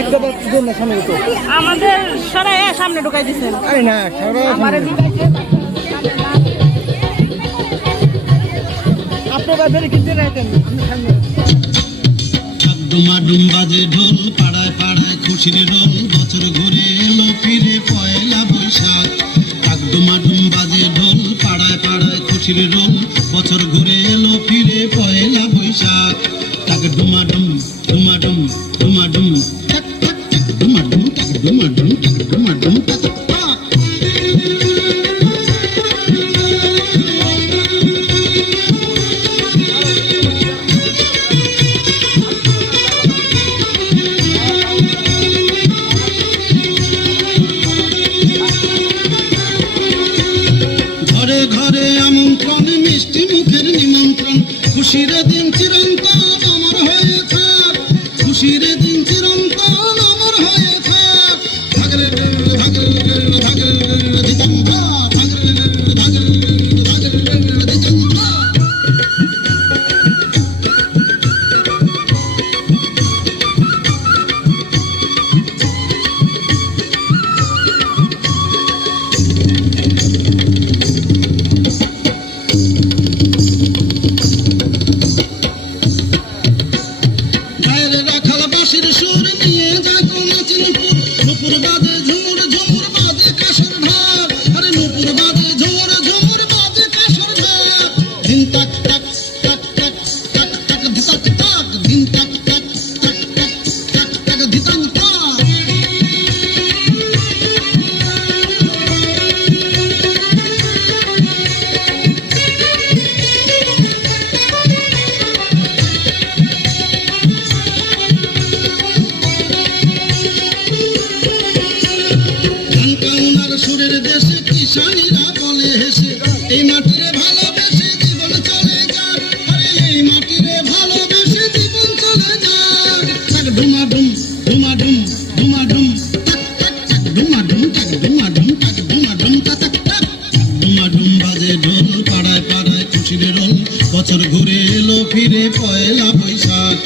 একটা জন্য সামনে তো আমাদের সরাই সামনে ঢুকাই দিচ্ছেন। আরে না আপনার বাজারে কিনতে রাখেন ডুমাডুম বাজে ঢোল পাড়ায় পাড়ায় খুশির রোল বছর ঘুরে এলো ফিরে পয়লা বৈশাখ। ডুমাডুম বাজে ঢোল পাড়ায় পাড়ায় খুশির রোল বছর ঘুরে এলো ফিরে পয়লা বৈশাখ। টাক ডুমাডুম ডুমাডুম ডুমাডুম টাক টাক টাক ডুমাডুম টাক ডুমাডুম টাক ডুমাডুম টাক টাক। ঘরে ঘরে আমন্ত্রণ মিষ্টি মুখের নিমন্ত্রণ খুশির দিন চিরন্তন অমর হয়ে থাক। খুশির দিন চিরন্তন অমর হয়ে থাক। ভাগরে ভাগরে ভাগরে দিতঙ্গা ভাগরে ভাগরে ভাগরে দিতঙ্গা। সুর নিয়ে যায় নাচের নুপুর বাজে ঝুমুর ঝুমুর বাজে কাশর ঢাক। আরে নুপুর বাজে ঝুমুর ঝুমুর বাজে কাশর ঢাক। দিন টাক টাক টাক টাক টাক টাক ধিতাক টাক দিন টাক টাক টাক টাক টাক টাক ধিতাক টাক। সুরের দেশে কিষানীরা বলে হেসে এই মাটিরে ভালোবেসে জীবন চলে যাক। আরে এই মাটিরে ভালোবেসে জীবন চলে যাক। টাক ডুমাডুম ডুমাডুম ডুমাডুম টাক টাক টাক ডুমাডুম টাক ডুমাডুম টাক ডুমাডুম টাক টাক টাক। ডুমাডুম বাজে ঢোল পাড়ায় পাড়ায় খুশির রোল বছর ঘুরে এলো ফিরে পয়লা বৈশাখ।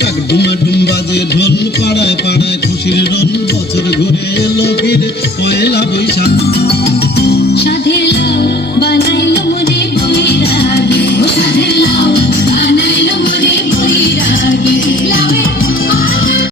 টাক ডুমাডুম বাজে ঢোল পাড়ায় পাড়ায় খুশির রোল বছর ঘুরে এলো ফিরে পয়লা বৈশাখ।